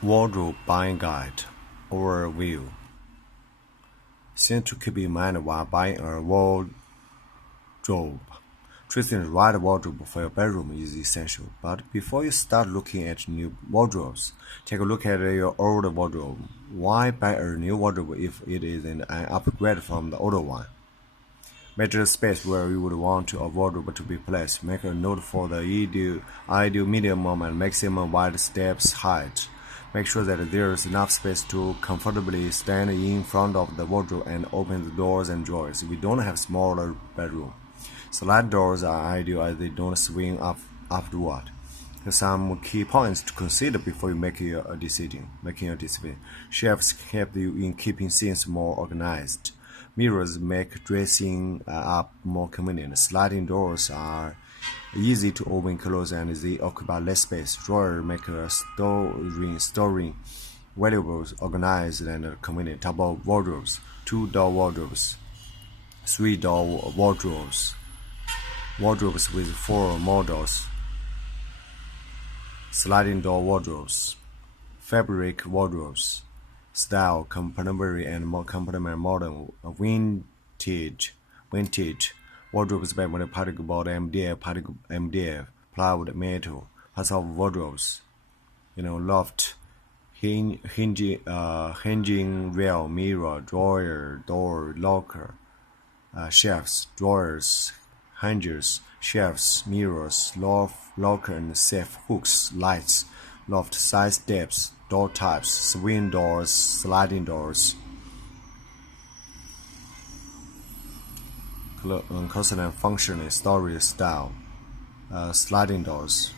Wardrobe Buying Guide Overview. Things to keep in mind while buying a wardrobe. Choosing the right wardrobe for your bedroom is essential, but before you start looking at new wardrobes, take a look at your old wardrobe. Why buy a new wardrobe if it is an upgrade from the older one? Measure the space where you would want a wardrobe to be placed. Make a note for the ideal minimum and maximum wide steps height. Make sure that there is enough space to comfortably stand in front of the wardrobe and open the doors and drawers. We don't have smaller bedroom. Slide doors are ideal as they don't swing up afterward. Here's some key points to consider before you make a decision. Shelves help you in keeping things more organized. Mirrors make dressing up more convenient. Sliding doors are easy to open and close and they occupy less space. Drawers make storing valuables organized and convenient. Top of wardrobes, 2-door wardrobes, 3-door wardrobes, wardrobes with 4 or more doors, sliding door wardrobes, fabric wardrobes, style, contemporary and more contemporary modern, vintage wardrobes by particle board, MDF, plywood, metal, parts of wardrobes, loft, hinging rail, mirror, drawer, door, locker, shelves, drawers, hangers, shelves, mirrors, locker and safe, hooks, lights, loft, side steps, door types, swing doors, sliding doors, consonant functioning, storage style, sliding doors.